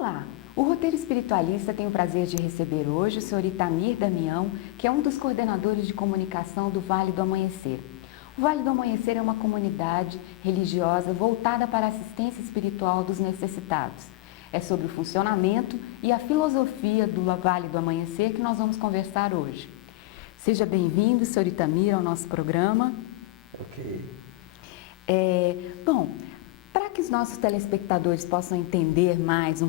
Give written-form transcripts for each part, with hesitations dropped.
Olá! O Roteiro Espiritualista tem o prazer de receber hoje o Sr. Itamir Damião, que é um dos coordenadores de comunicação do Vale do Amanhecer. O Vale do Amanhecer é uma comunidade religiosa voltada para a assistência espiritual dos necessitados. É sobre o funcionamento e a filosofia do Vale do Amanhecer que nós vamos conversar hoje. Seja bem-vindo, Sr. Itamir, ao nosso programa. Ok. Para que os nossos telespectadores possam entender mais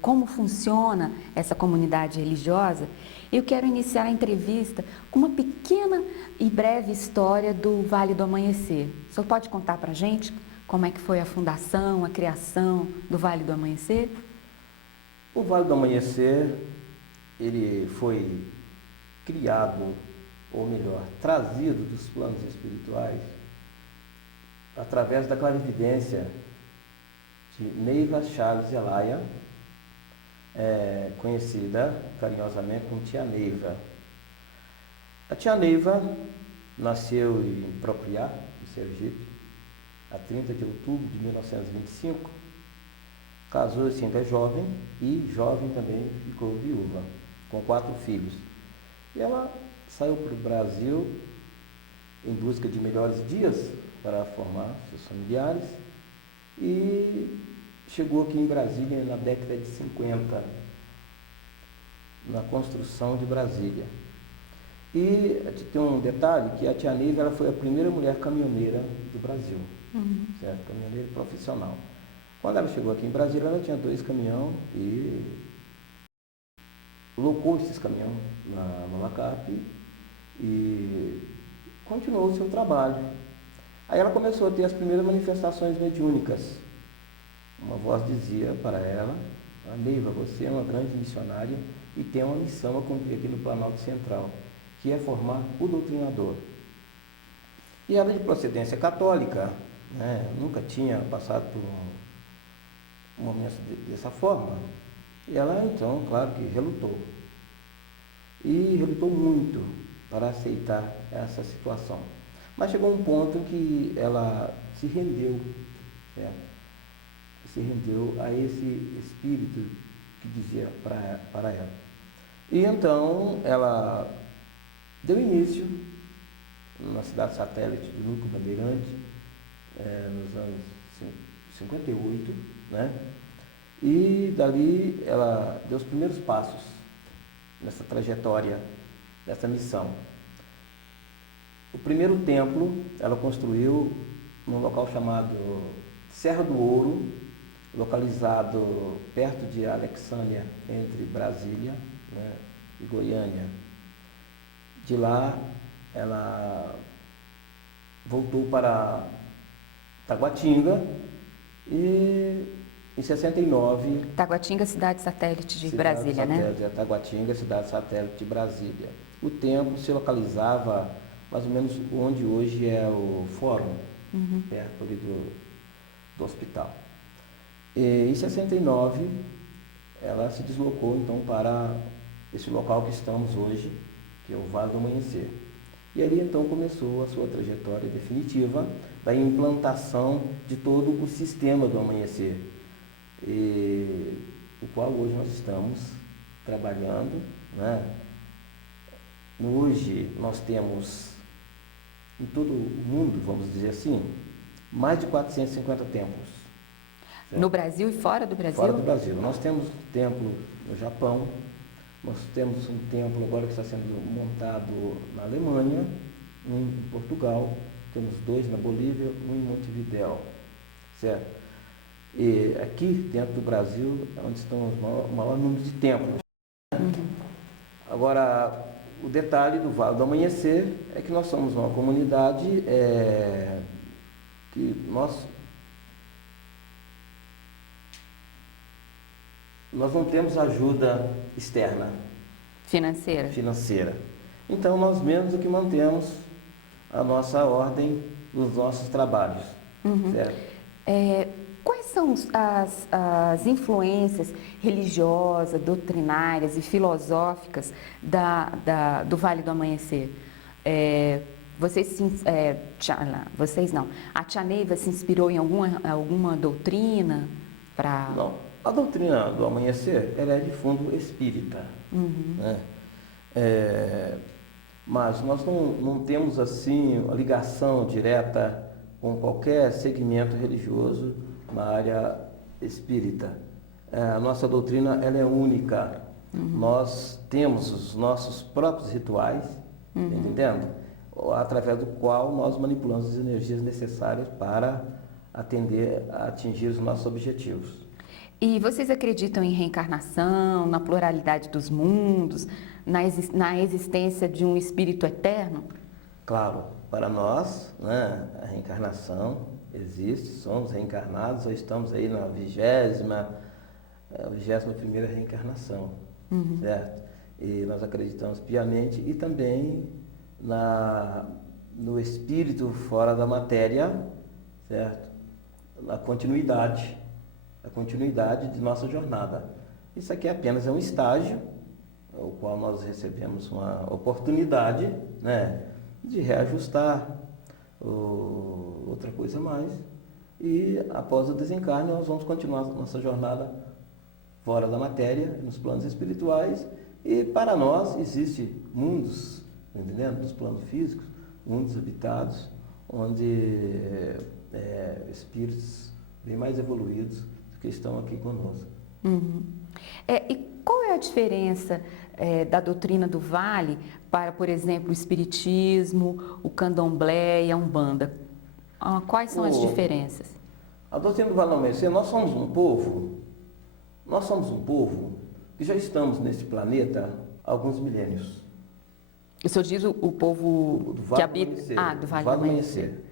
como funciona essa comunidade religiosa, eu quero iniciar a entrevista com uma pequena e breve história do Vale do Amanhecer. O senhor pode contar para a gente como é que foi a fundação, a criação do Vale do Amanhecer? O Vale do Amanhecer, ele foi criado, ou melhor, trazido dos planos espirituais através da clarividência de Neiva Charles Zelaya, conhecida carinhosamente como Tia Neiva. A Tia Neiva nasceu em Propriá, em Sergipe, a 30 de outubro de 1925, casou-se ainda jovem e jovem também ficou viúva, com 4 filhos. E ela saiu para o Brasil em busca de melhores dias para formar seus familiares e chegou aqui em Brasília na década de 50, na construção de Brasília. E tem um detalhe, que a Tia Neiva ela foi a primeira mulher caminhoneira do Brasil, certo? Caminhoneira profissional. Quando ela chegou aqui em Brasília, ela tinha 2 caminhões e locou esses caminhões na LACAP e continuou o seu trabalho. Aí ela começou a ter as primeiras manifestações mediúnicas. Uma voz dizia para ela: Neiva, você é uma grande missionária e tem uma missão a cumprir aqui no Planalto Central, que é formar o doutrinador. E ela, de procedência católica, nunca tinha passado por um momento dessa forma, e ela então, claro que relutou. E relutou muito para aceitar essa situação. Mas chegou um ponto que ela se rendeu, certo? Se rendeu a esse espírito que dizia para ela. E então ela deu início na cidade satélite do Núcleo Bandeirante, nos anos 58, E dali ela deu os primeiros passos nessa trajetória, dessa missão. O primeiro templo ela construiu num local chamado Serra do Ouro, localizado perto de Alexânia, entre Brasília e Goiânia. De lá ela voltou para Taguatinga e em 69... Taguatinga, cidade satélite de Brasília, né? Taguatinga, cidade satélite de Brasília. O templo se localizava mais ou menos onde hoje é o fórum, perto ali do hospital. E, em 69, ela se deslocou então para esse local que estamos hoje, que é o Vale do Amanhecer. E ali então começou a sua trajetória definitiva da implantação de todo o sistema do amanhecer, o qual hoje nós estamos trabalhando. Hoje nós temos em todo o mundo, vamos dizer assim, mais de 450 templos. Certo? No Brasil e fora do Brasil? Fora do Brasil. Nós temos um templo no Japão, nós temos um templo agora que está sendo montado na Alemanha, um em Portugal, temos 2 na Bolívia, um em Montevidéu, certo? E aqui dentro do Brasil é onde estão o maior número de templos. Agora, o detalhe do Vale do Amanhecer é que nós somos uma comunidade que nós não temos ajuda externa. Financeira. Então, nós mesmos é que mantemos a nossa ordem dos nossos trabalhos. Certo? Quais são as influências religiosas, doutrinárias e filosóficas do Vale do Amanhecer? A Tia Neiva se inspirou em alguma doutrina para... Não. A doutrina do amanhecer, ela é de fundo espírita, né? Mas nós não temos assim a ligação direta com qualquer segmento religioso na área espírita. A nossa doutrina ela é única. Nós temos os nossos próprios rituais, entendendo? Através do qual nós manipulamos as energias necessárias para atingir os nossos objetivos. E vocês acreditam em reencarnação, na pluralidade dos mundos, na existência de um espírito eterno? Claro, para nós, né, a reencarnação existe, somos reencarnados, ou estamos aí na 21ª reencarnação, certo? E nós acreditamos piamente e também no espírito fora da matéria, certo? A continuidade de nossa jornada. Isso aqui apenas é um estágio, o qual nós recebemos uma oportunidade, né, de reajustar, outra coisa mais, e após o desencarne nós vamos continuar nossa jornada fora da matéria, nos planos espirituais, e para nós existem mundos, entendendo? Nos planos físicos, mundos habitados, onde espíritos bem mais evoluídos que estão aqui conosco. E qual é a diferença da doutrina do Vale para, por exemplo, o Espiritismo, o Candomblé e a Umbanda? Quais são as diferenças? A doutrina do Vale do Amanhecer, nós somos um povo que já estamos nesse planeta há alguns milênios. O senhor diz o povo do vale que habita... do Vale do Amanhecer.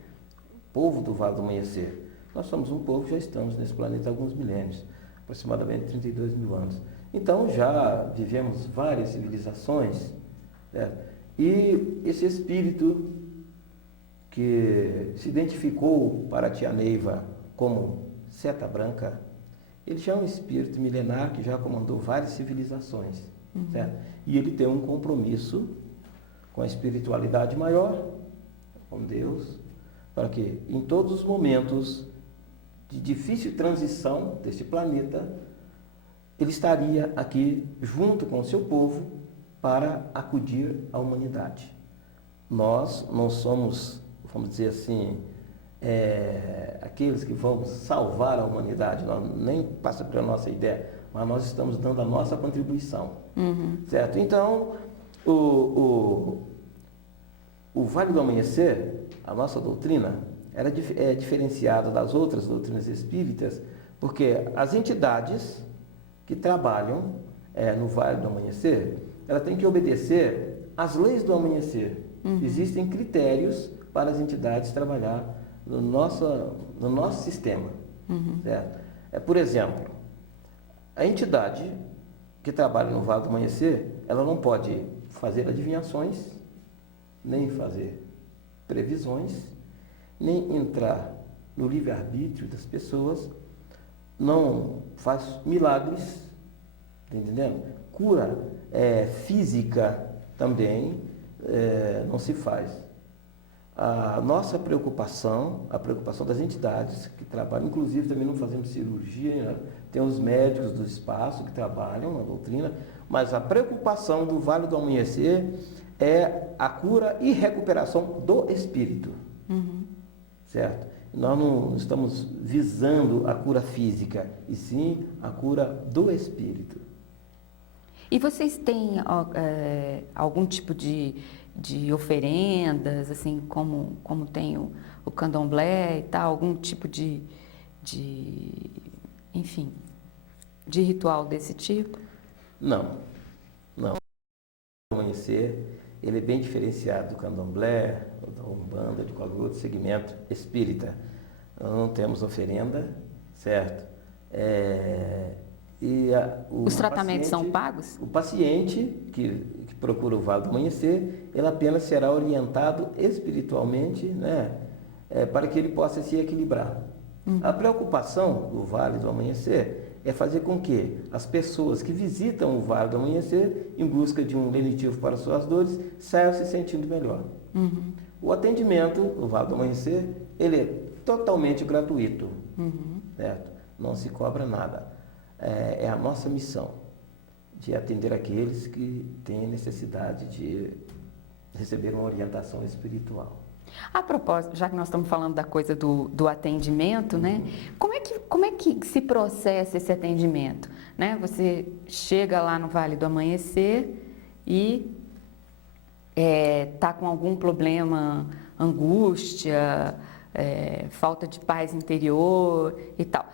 Povo do Vale do Amanhecer. Nós somos um povo que já estamos nesse planeta há alguns milênios, aproximadamente 32 mil anos. Então já vivemos várias civilizações, certo? E esse espírito que se identificou para a tia Neiva como seta branca, ele já é um espírito milenar que já comandou várias civilizações, certo? E ele tem um compromisso com a espiritualidade maior, com Deus, para que em todos os momentos de difícil transição deste planeta, ele estaria aqui junto com o seu povo para acudir à humanidade. Nós não somos, vamos dizer assim, aqueles que vão salvar a humanidade, nem passa pela nossa ideia, mas nós estamos dando a nossa contribuição, certo? Então, o Vale do Amanhecer, a nossa doutrina, ela é diferenciada das outras doutrinas espíritas, porque as entidades que trabalham no Vale do Amanhecer, ela tem que obedecer às leis do amanhecer. Existem critérios para as entidades trabalhar no nosso sistema, certo? Por exemplo, a entidade que trabalha no Vale do Amanhecer, ela não pode fazer adivinhações, nem fazer previsões, nem entrar no livre-arbítrio das pessoas, não faz milagres, tá entendendo? Cura física também não se faz. A nossa preocupação, a preocupação das entidades que trabalham, inclusive também não fazemos cirurgia, né? Tem os médicos do espaço que trabalham na doutrina, mas a preocupação do Vale do Amanhecer é a cura e recuperação do espírito, certo? Nós não estamos visando a cura física, e sim a cura do espírito. E vocês têm algum tipo de oferendas, assim, como tem o candomblé e tal, algum tipo enfim, de ritual desse tipo? Não. O amanhecer, ele é bem diferenciado do candomblé, da umbanda, de qualquer outro segmento espírita. Nós não temos oferenda, certo? Os tratamentos são pagos? O paciente que procura o Vale do Amanhecer, ele apenas será orientado espiritualmente, né, para que ele possa se equilibrar. A preocupação do Vale do Amanhecer é fazer com que as pessoas que visitam o Vale do Amanhecer, em busca de um lenitivo para suas dores, saiam se sentindo melhor. O atendimento no Vale do Amanhecer, ele é totalmente gratuito, certo? Não se cobra nada. é a nossa missão de atender aqueles que têm necessidade de receber uma orientação espiritual. A propósito, já que nós estamos falando da coisa do atendimento, né? Como é que se processa esse atendimento? Né? Você chega lá no Vale do Amanhecer e está com algum problema, angústia, falta de paz interior e tal.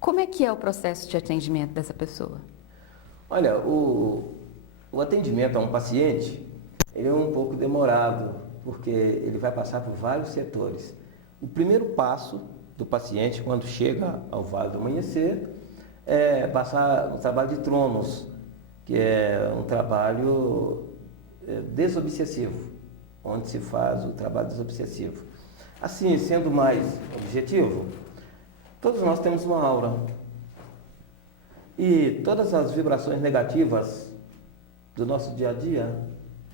Como é que é o processo de atendimento dessa pessoa? Olha, o atendimento a um paciente, ele é um pouco demorado, porque ele vai passar por vários setores. O primeiro passo do paciente, quando chega ao Vale do Amanhecer, é passar um trabalho de tronos, que é um trabalho desobsessivo, onde se faz o trabalho desobsessivo. Assim, sendo mais objetivo, todos nós temos uma aura. E todas as vibrações negativas do nosso dia a dia,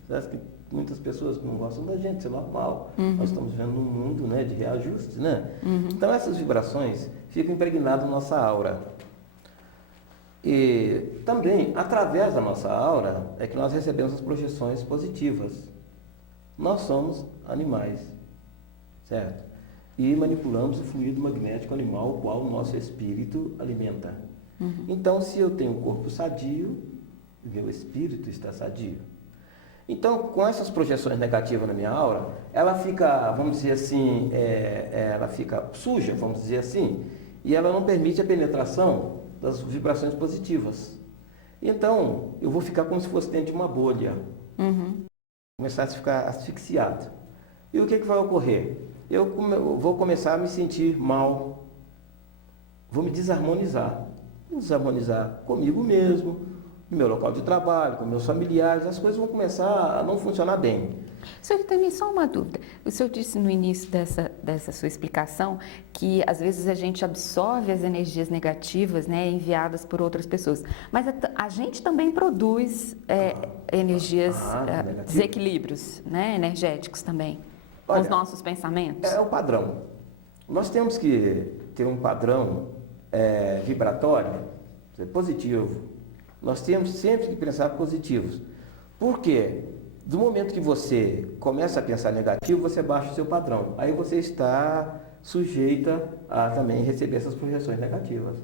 sabe que muitas pessoas não gostam da gente, isso é normal. Nós estamos vivendo num mundo, né, de reajuste, né? Então essas vibrações ficam impregnadas na nossa aura. E também, através da nossa aura, é que nós recebemos as projeções positivas. Nós somos animais, certo? E manipulamos o fluido magnético animal, o qual o nosso espírito alimenta. Então, se eu tenho um corpo sadio, meu espírito está sadio. Então, com essas projeções negativas na minha aura, ela fica, vamos dizer assim, ela fica suja, vamos dizer assim, e ela não permite a penetração das vibrações positivas. Então, eu vou ficar como se fosse dentro de uma bolha. Começar a ficar asfixiado. E o que vai ocorrer? Eu vou começar a me sentir mal, vou me desarmonizar. Desarmonizar comigo mesmo, no meu local de trabalho, com meus familiares, as coisas vão começar a não funcionar bem. Senhor, tem só uma dúvida. O senhor disse no início dessa sua explicação que às vezes a gente absorve as energias negativas, né, enviadas por outras pessoas, mas a gente também produz energias, desequilíbrios, né, energéticos também, com os nossos pensamentos. É o padrão. Nós temos que ter um padrão vibratório positivo. Nós temos sempre que pensar positivos. Por quê? Do momento que você começa a pensar negativo, você baixa o seu padrão. Aí você está sujeita a também receber essas projeções negativas.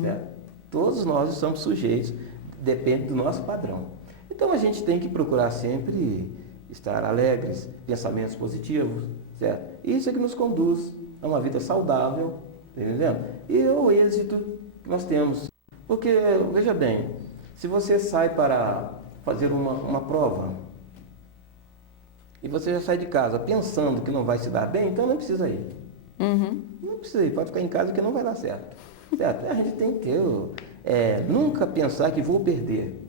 Certo? Todos nós estamos sujeitos, depende do nosso padrão. Então a gente tem que procurar sempre estar alegres, pensamentos positivos, certo? Isso é que nos conduz a uma vida saudável, tá entendendo? E o êxito que nós temos. Porque, veja bem, se você sai para fazer uma prova e você já sai de casa pensando que não vai se dar bem, então não precisa ir. Não precisa ir, pode ficar em casa que não vai dar certo. Certo? A gente tem que ter, nunca pensar que vou perder.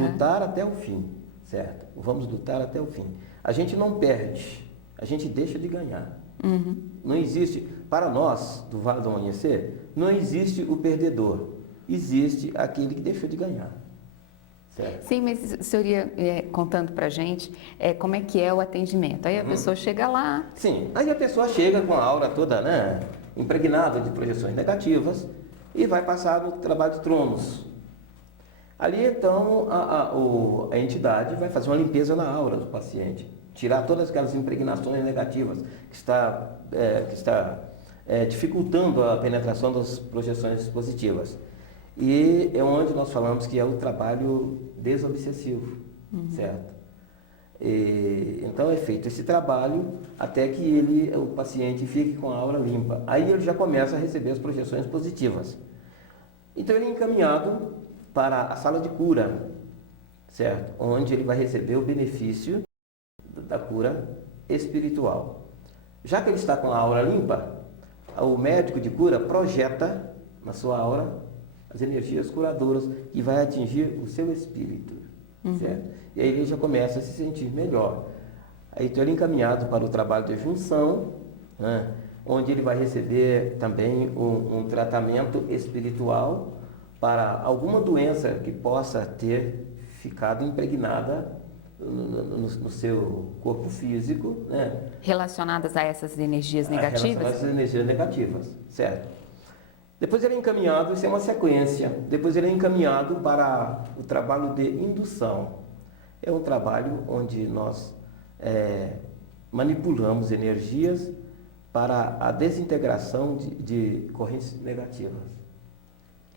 Lutar até o fim, certo? Vamos lutar até o fim. A gente não perde, a gente deixa de ganhar. Não existe, para nós, do Vale do Amanhecer, não existe o perdedor, existe aquele que deixou de ganhar. Certo? Sim, mas o senhor ia contando para a gente como é que é o atendimento. Aí a pessoa chega lá... Sim, aí a pessoa chega com a aura toda, né, impregnada de projeções negativas e vai passar no trabalho de tronos. Ali, então, a entidade vai fazer uma limpeza na aura do paciente, tirar todas aquelas impregnações negativas que está dificultando a penetração das projeções positivas. E é onde nós falamos que é o trabalho desobsessivo, certo? Então é feito esse trabalho até que o paciente fique com a aura limpa. Aí ele já começa a receber as projeções positivas. Então ele é encaminhado para a sala de cura, certo? Onde ele vai receber o benefício da cura espiritual. Já que ele está com a aura limpa, o médico de cura projeta na sua aura as energias curadoras que vai atingir o seu espírito, certo? E aí ele já começa a se sentir melhor. Aí então ele é encaminhado para o trabalho de junção, né, onde ele vai receber também um tratamento espiritual para alguma doença que possa ter ficado impregnada no seu corpo físico, né? Relacionadas a essas energias negativas? Relacionadas a essas energias negativas, certo? Depois ele é encaminhado, isso é uma sequência, depois ele é encaminhado para o trabalho de indução. É um trabalho onde nós manipulamos energias para a desintegração de correntes negativas.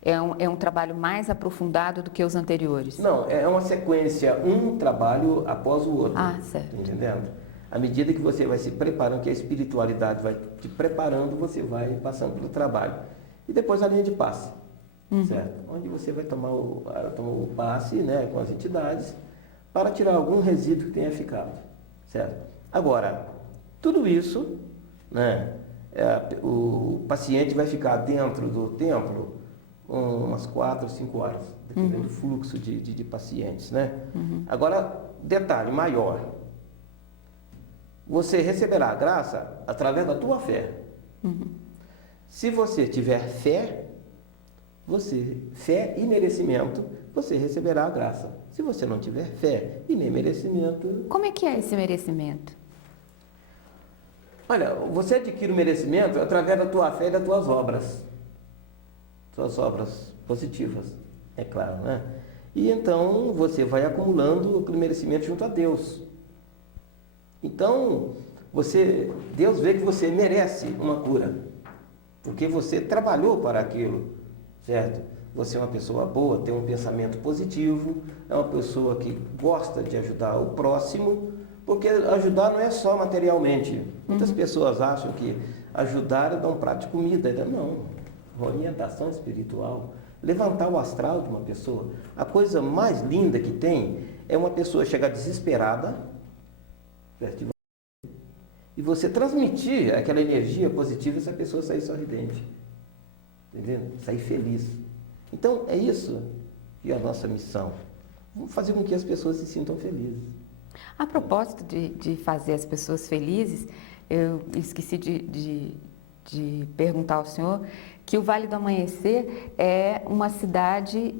É um trabalho mais aprofundado do que os anteriores? Não, é uma sequência, um trabalho após o outro. Ah, certo. Tá entendendo? À medida que você vai se preparando, que a espiritualidade vai te preparando, você vai passando pelo trabalho. E depois a linha de passe, certo? Onde você vai tomar o passe, né, com as entidades para tirar algum resíduo que tenha ficado, certo? Agora, tudo isso, né, o paciente vai ficar dentro do templo umas 4 ou 5 horas, dependendo do fluxo de pacientes, né? Agora, detalhe maior, você receberá a graça através da tua fé. Se você tiver fé e merecimento, você receberá a graça. Se você não tiver fé e nem merecimento... Como é que é esse merecimento? Olha, você adquire o merecimento através da tua fé e das tuas obras. Suas obras positivas, é claro, né? E então você vai acumulando aquele merecimento junto a Deus. Então, Deus vê que você merece uma cura. Porque você trabalhou para aquilo, certo? Você é uma pessoa boa, tem um pensamento positivo, é uma pessoa que gosta de ajudar o próximo, porque ajudar não é só materialmente. Muitas pessoas acham que ajudar é dar um prato de comida. Não, uma orientação espiritual, levantar o astral de uma pessoa. A coisa mais linda que tem é uma pessoa chegar desesperada, perto de e você transmitir aquela energia positiva e essa pessoa sair sorridente. Entendeu? Sair feliz. Então, é isso que é a nossa missão. Vamos fazer com que as pessoas se sintam felizes. A propósito de fazer as pessoas felizes, eu esqueci de perguntar ao senhor que o Vale do Amanhecer é uma cidade,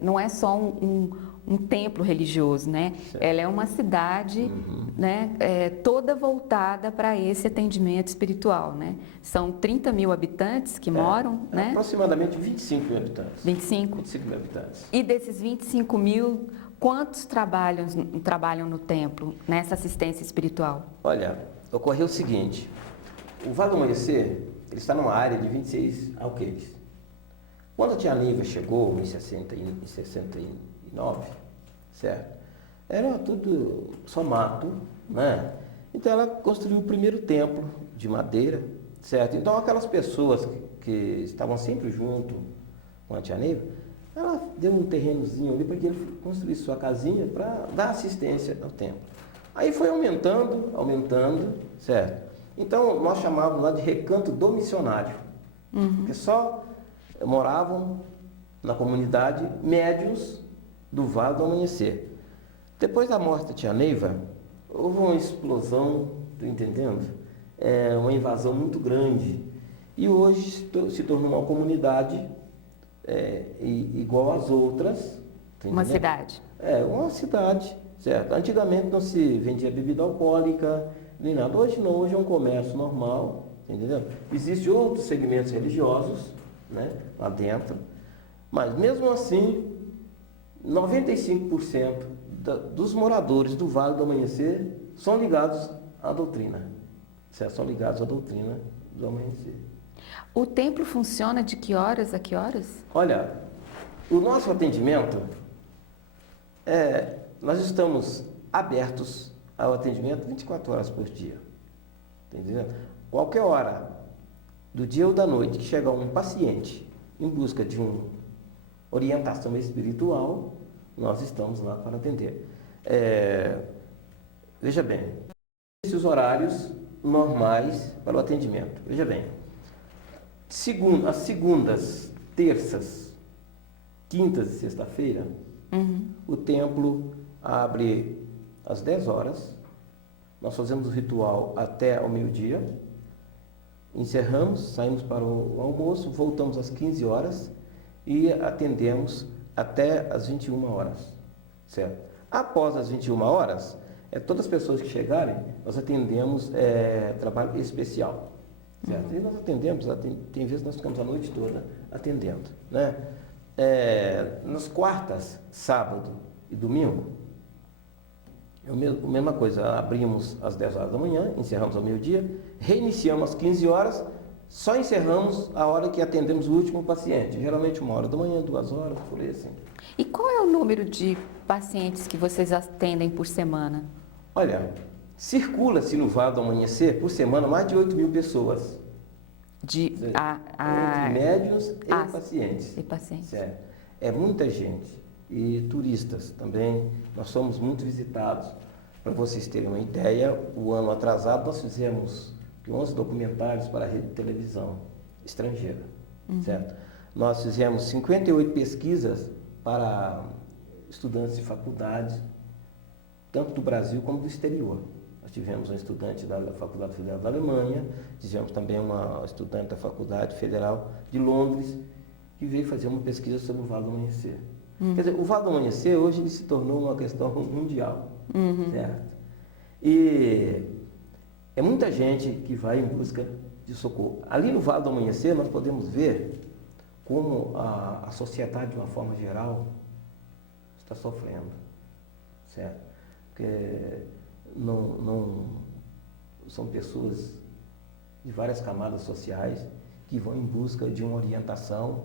não é só um templo religioso, né? Certo. Ela é uma cidade, né, toda voltada para esse atendimento espiritual, né? São 30 mil habitantes que moram, né? Aproximadamente 25 mil habitantes. 25? 25 mil habitantes. E desses 25 mil, quantos trabalham no templo, nessa assistência espiritual? Olha, ocorreu o seguinte, o Vale do Amanhecer, ele está numa área de 26 alqueires. Quando a tia Neiva chegou em 69, certo? Era tudo só mato, né? Então ela construiu o primeiro templo de madeira, certo? Então aquelas pessoas que estavam sempre junto com a tia Neiva, ela deu um terrenozinho ali para que ele construísse sua casinha para dar assistência ao templo. Aí foi aumentando, certo? Então nós chamávamos lá de recanto do missionário, porque só moravam na comunidade médiuns do Vale do Amanhecer. Depois da morte da tia Neiva, houve uma explosão, tô entendendo? Uma invasão muito grande. E hoje se tornou uma comunidade igual às outras. Uma cidade. Uma cidade, certo? Antigamente não se vendia bebida alcoólica, nem nada. Hoje não, hoje é um comércio normal, entendeu? Existem outros segmentos religiosos, né, lá dentro, mas mesmo assim, 95% dos moradores do Vale do Amanhecer são ligados à doutrina, certo? São ligados à doutrina do Amanhecer. O templo funciona de que horas a que horas? Olha, o nosso atendimento, nós estamos abertos ao atendimento 24 horas por dia, entendeu? Qualquer hora do dia ou da noite que chegar um paciente em busca de uma orientação espiritual, nós estamos lá para atender. Veja bem, esses horários normais para o atendimento. Veja bem, as segundas, terças, quintas e sexta-feira, o templo abre às 10 horas, nós fazemos o ritual até ao meio-dia, encerramos, saímos para o almoço, voltamos às 15 horas e atendemos até às 21 horas, certo? Após as 21 horas, todas as pessoas que chegarem, nós atendemos trabalho especial, certo? E nós atendemos, tem vezes que nós ficamos a noite toda atendendo, né? Nas quartas, sábado e domingo, a mesma coisa, abrimos às 10 horas da manhã, encerramos ao meio-dia, reiniciamos às 15 horas, só encerramos a hora que atendemos o último paciente, geralmente 1 hora da manhã, 2 horas, por aí assim. E qual é o número de pacientes que vocês atendem por semana? Olha, circula-se no Vale do Amanhecer, por semana, mais de 8.000 pessoas. Entre médiuns e pacientes. E pacientes. Certo. É muita gente. E turistas também. Nós somos muito visitados. Para vocês terem uma ideia, o ano atrasado nós fizemos 11 documentários para a rede de televisão estrangeira. Certo? Nós fizemos 58 pesquisas para estudantes de faculdades, tanto do Brasil como do exterior. Nós tivemos um estudante da Faculdade Federal da Alemanha, tivemos também uma estudante da Faculdade Federal de Londres, que veio fazer uma pesquisa sobre o Vale do Amanhecer. Quer dizer, o Vale do Amanhecer hoje ele se tornou uma questão mundial, certo? E é muita gente que vai em busca de socorro. Ali no Vale do Amanhecer nós podemos ver como a sociedade, de uma forma geral, está sofrendo, certo? Porque não são pessoas de várias camadas sociais que vão em busca de uma orientação,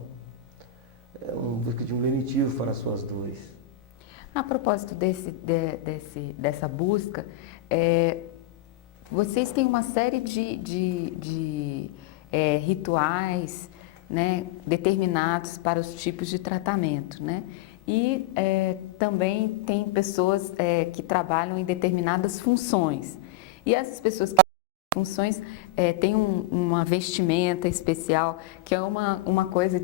em busca de um lenitivo para as suas dores. A propósito dessa busca, vocês têm uma série de rituais, né, determinados para os tipos de tratamento, né? E também tem pessoas que trabalham em determinadas funções. E essas pessoas que funções têm uma vestimenta especial, que é uma coisa,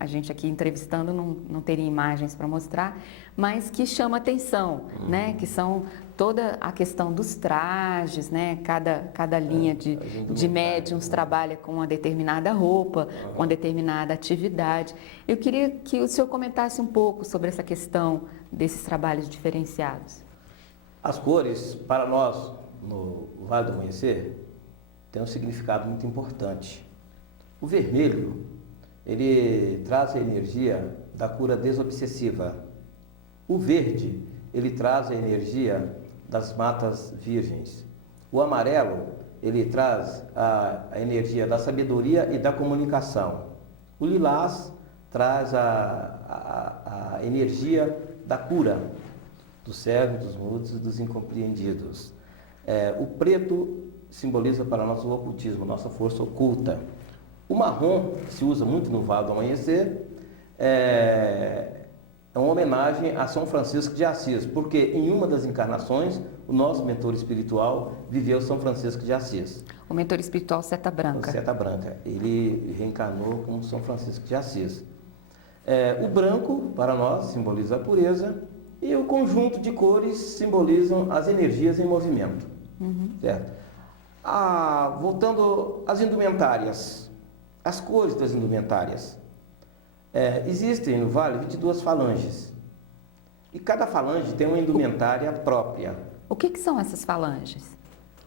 a gente aqui entrevistando não teria imagens para mostrar, mas que chama atenção, né? Que são toda a questão dos trajes, né? Cada linha de médiums trabalha com uma determinada roupa, com uma determinada atividade. Eu queria que o senhor comentasse um pouco sobre essa questão desses trabalhos diferenciados. As cores, para nós, no Vale do Amanhecer, tem um significado muito importante. O vermelho, ele traz a energia da cura desobsessiva. O verde, ele traz a energia das matas virgens. O amarelo, ele traz a energia da sabedoria e da comunicação. O lilás traz a energia da cura dos cegos, dos mudos e dos incompreendidos. O preto simboliza para nós o ocultismo, nossa força oculta. O marrom, que se usa muito no Vale do Amanhecer, é uma homenagem a São Francisco de Assis, porque em uma das encarnações, o nosso mentor espiritual viveu São Francisco de Assis. O mentor espiritual Seta Branca. O Seta Branca. Ele reencarnou como São Francisco de Assis. O branco, para nós, simboliza a pureza, e o conjunto de cores simbolizam as energias em movimento. Certo? Voltando às indumentárias, as cores das indumentárias. Existem no Vale 22 falanges, e cada falange tem uma indumentária própria. O que são essas falanges?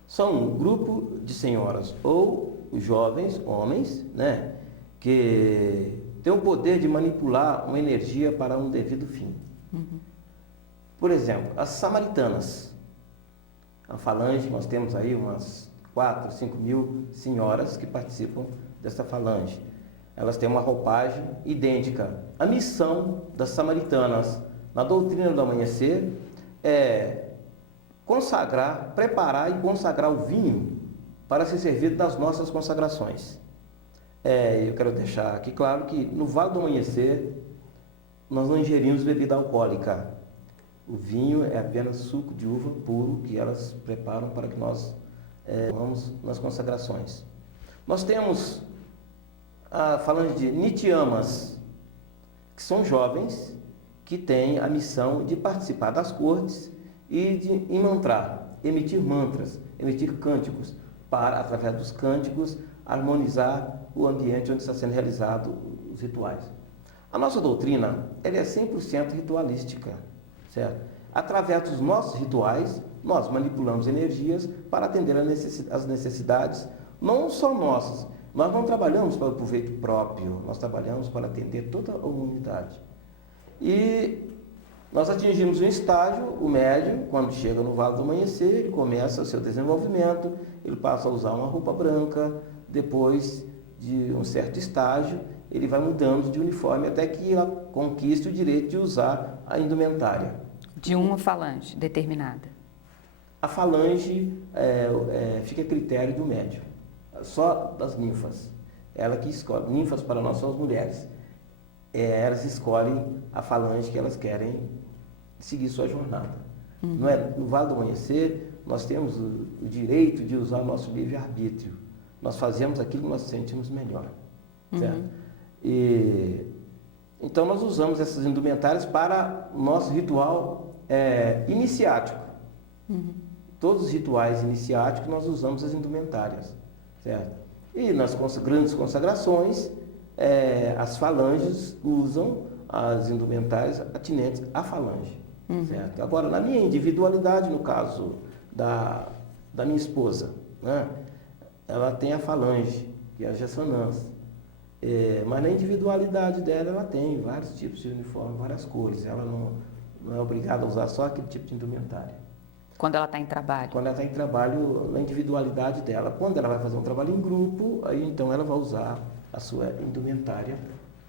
São um grupo de senhoras ou jovens, homens, né, que tem o poder de manipular uma energia para um devido fim. Por exemplo, as samaritanas. A falange, nós temos aí umas 4, 5 mil senhoras que participam dessa falange. Elas têm uma roupagem idêntica. A missão das samaritanas na doutrina do amanhecer é consagrar, preparar e consagrar o vinho para ser servido nas nossas consagrações. Eu quero deixar aqui claro que no Vale do Amanhecer nós não ingerimos bebida alcoólica. O vinho é apenas suco de uva puro que elas preparam para que nós tomamos nas consagrações. Nós temos falando de Nityamas, que são jovens que têm a missão de participar das cortes e de imantrar, emitir mantras, emitir cânticos, para, através dos cânticos, harmonizar o ambiente onde está sendo realizado os rituais. A nossa doutrina ela é 100% ritualística, certo? Através dos nossos rituais, nós manipulamos energias para atender às necessidades não só nossas. Nós não trabalhamos para o proveito próprio, nós trabalhamos para atender toda a humanidade. E nós atingimos um estágio, o médium, quando chega no Vale do Amanhecer, ele começa o seu desenvolvimento, ele passa a usar uma roupa branca, depois de um certo estágio, ele vai mudando de uniforme até que ela conquiste o direito de usar a indumentária. De uma falange determinada. A falange fica a critério do médium, só das ninfas. Ela que escolhe. Ninfas para nós são as mulheres. Elas escolhem a falange que elas querem seguir sua jornada. Não é? No Vale do Amanhecer, nós temos o direito de usar o nosso livre-arbítrio. Nós fazemos aquilo que nós sentimos melhor. Certo? Então, nós usamos essas indumentárias para o nosso ritual iniciático. Todos os rituais iniciáticos, nós usamos as indumentárias. Certo? E nas grandes consagrações, as falanges usam as indumentárias atinentes à falange. Certo? Agora, na minha individualidade, no caso da minha esposa, né? Ela tem a falange, que é a Gessanãs. Mas na individualidade dela, ela tem vários tipos de uniforme, várias cores. Ela não é obrigada a usar só aquele tipo de indumentária. Quando ela está em trabalho? Quando ela está em trabalho, na individualidade dela. Quando ela vai fazer um trabalho em grupo, aí então ela vai usar a sua indumentária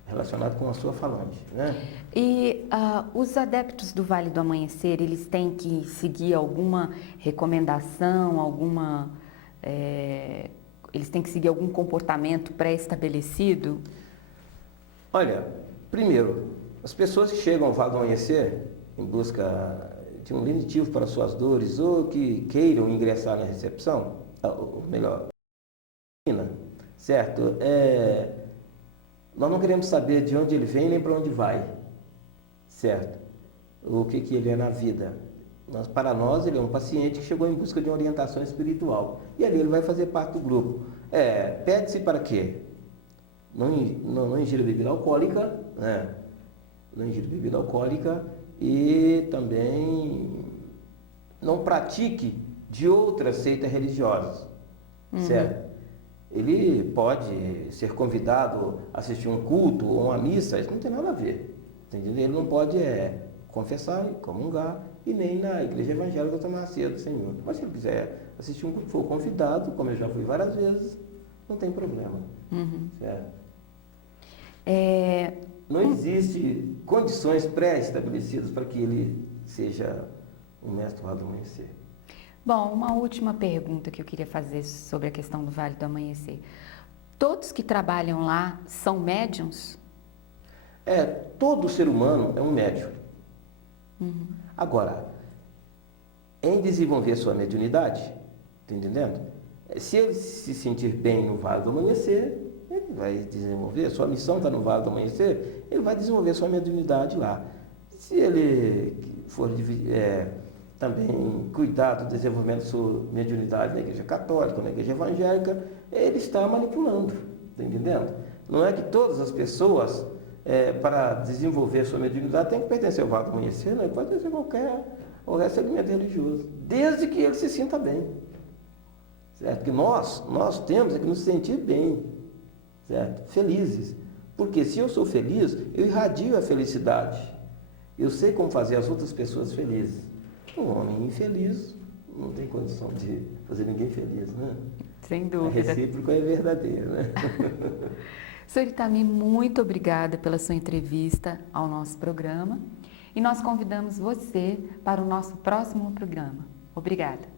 relacionada com a sua falange, né? E os adeptos do Vale do Amanhecer, eles têm que seguir alguma recomendação, eles têm que seguir algum comportamento pré-estabelecido? Olha, primeiro, as pessoas que chegam ao Vale do Amanhecer em busca de um lenitivo para suas dores ou que queiram ingressar na recepção, ou melhor, certo? Nós não queremos saber de onde ele vem nem para onde vai, certo? O que ele é na vida. Para nós, ele é um paciente que chegou em busca de uma orientação espiritual. E ali ele vai fazer parte do grupo. Pede-se para quê? Não ingira bebida alcoólica, né? Não ingira bebida alcoólica e também não pratique de outras seitas religiosas, certo? Ele pode ser convidado a assistir um culto ou uma missa, isso não tem nada a ver, entendeu? Ele não pode confessar e comungar e nem na igreja evangélica tomar a ceia do Senhor. Mas se ele quiser assistir um culto, for convidado, como eu já fui várias vezes, não tem problema, certo? Não existe condições pré-estabelecidas para que ele seja um mestre do Vale do Amanhecer. Bom, uma última pergunta que eu queria fazer sobre a questão do Vale do Amanhecer. Todos que trabalham lá são médiums? Todo ser humano é um médium. Agora, em desenvolver sua mediunidade, tá entendendo? Se ele se sentir bem no Vale do Amanhecer, ele vai desenvolver, sua missão está no Vale do Amanhecer, ele vai desenvolver sua mediunidade lá. Se ele for também cuidar do desenvolvimento da sua mediunidade na igreja católica, na igreja evangélica, ele está manipulando, está entendendo? Não é que todas as pessoas, para desenvolver sua mediunidade, têm que pertencer ao Vale do Amanhecer, não, ele pode pertencer a qualquer segmento religioso, desde que ele se sinta bem, certo? Que nós temos que nos sentir bem, certo? Felizes, porque se eu sou feliz, eu irradio a felicidade, eu sei como fazer as outras pessoas felizes. Um homem infeliz não tem condição de fazer ninguém feliz, né? Sem dúvida. A recíproca é verdadeira, né? Senhor Itamir, muito obrigada pela sua entrevista ao nosso programa e nós convidamos você para o nosso próximo programa. Obrigada.